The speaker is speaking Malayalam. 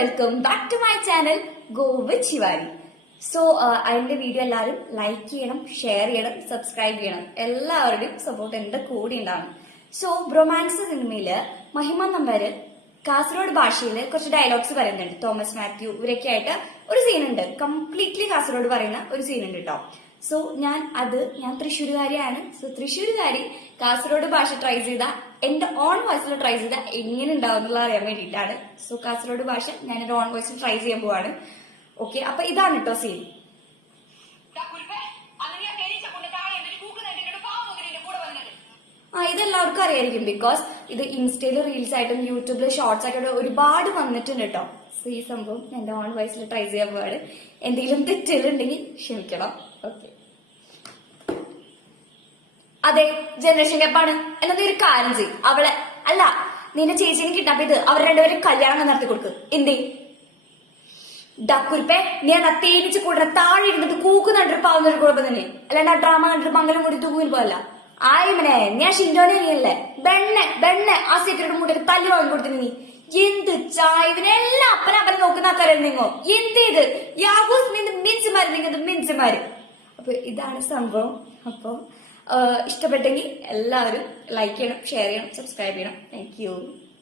Welcome back to my channel go with Shivani. So അതിന്റെ വീഡിയോ എല്ലാവരും ലൈക്ക് ചെയ്യണം, ഷെയർ ചെയ്യണം, സബ്സ്ക്രൈബ് ചെയ്യണം. എല്ലാവരുടെയും സപ്പോർട്ട് എന്റെ കൂടെ ഉണ്ടാവണം. സോ റൊമാൻസ് സിനിമയില് മഹിമ നമ്പര് കാസർഗോഡ് ഭാഷയിൽ കുറച്ച് ഡയലോഗ്സ് പറയുന്നുണ്ട്. തോമസ് മാത്യു ഇവരൊക്കെ ആയിട്ട് ഒരു സീനുണ്ട്, കംപ്ലീറ്റ്ലി കാസർഗോഡ് പറയുന്ന ഒരു സീനുണ്ട് കേട്ടോ. സോ ഞാൻ തൃശ്ശൂരുകാരിയാണ്. സോ തൃശ്ശൂരുകാരി കാസർഗോഡ് ഭാഷ ട്രൈ ചെയ്ത എന്റെ ഓൺ വോയിസിൽ ട്രൈ ചെയ്ത എങ്ങനെ ഉണ്ടാവും എന്നുള്ളത് അറിയാൻ വേണ്ടിയിട്ടാണ്. സോ കാസർഗോഡ് ഭാഷ ഞാൻ എന്റെ ഓൺ വോയിസിൽ ട്രൈ ചെയ്യാൻ പോവാണ്. ഓക്കെ, അപ്പൊ ഇതാണ് കേട്ടോ സീൻ. ഇതെല്ലാവർക്കും അറിയായിരിക്കും, ബിക്കോസ് ഇത് ഇൻസ്റ്റയില് റീൽസ് ആയിട്ടും യൂട്യൂബില് ഷോർട്സ് ആയിട്ടും ഒരുപാട് വന്നിട്ടുണ്ട് കേട്ടോ. സോ ഈ സംഭവം എന്റെ ഓൺ വോയിസിൽ ട്രൈ ചെയ്യാൻ പോവാണ്. എന്തെങ്കിലും തെറ്റുകളുണ്ടെങ്കിൽ ക്ഷമിക്കണം. ഓക്കെ, അതെ, ജനറേഷൻ ഗ്യാപ്പാണ്. എന്നാ നീ ഒരു കാര്യം ചെയ്യും, അവളെ അല്ല നിന്റെ ചേച്ചിനെ കിഡ്നാപ്പ് ചെയ്ത് അവർ രണ്ടുപേരും കല്യാണം നടത്തി കൊടുക്കും. എന്തേ ഡക്കുരിപ്പേ, ഞാൻ ആ തേനിച്ച് കൂടെ താഴെ ഇരുന്നിട്ട് കൂക്ക് നട്ടിട്ട് പാവുന്നൊരു കുഴപ്പം തന്നെ. അല്ലാണ്ട് ആ ഡ്രാമ കണ്ടിട്ട് മംഗലം കൂടി തൂങ്ങിൽ പോയല്ല. ആയിമനെ ഞാൻ ഷിൻഡോനെ നീയല്ലേ ബെണ്ണെ ആ സീക്രട്ട് മൂട്ടൊക്കെ തല്ലി വാങ്ങി കൊടുത്തിന്. നീ എന്ത് ചായവിനെല്ലാം അപ്പനെ നോക്കുന്ന ആൾക്കാരായിരുന്നു നിങ്ങോ. എന്ത് ഇത് യാഗൂസ് മിൻസുമാര്. അപ്പൊ ഇതാണ് സംഭവം. അപ്പൊ ഇഷ്ടപ്പെട്ടെങ്കിൽ എല്ലാവരും ലൈക്ക് ചെയ്യണം, ഷെയർ ചെയ്യണം, സബ്സ്ക്രൈബ് ചെയ്യണം. Thank you.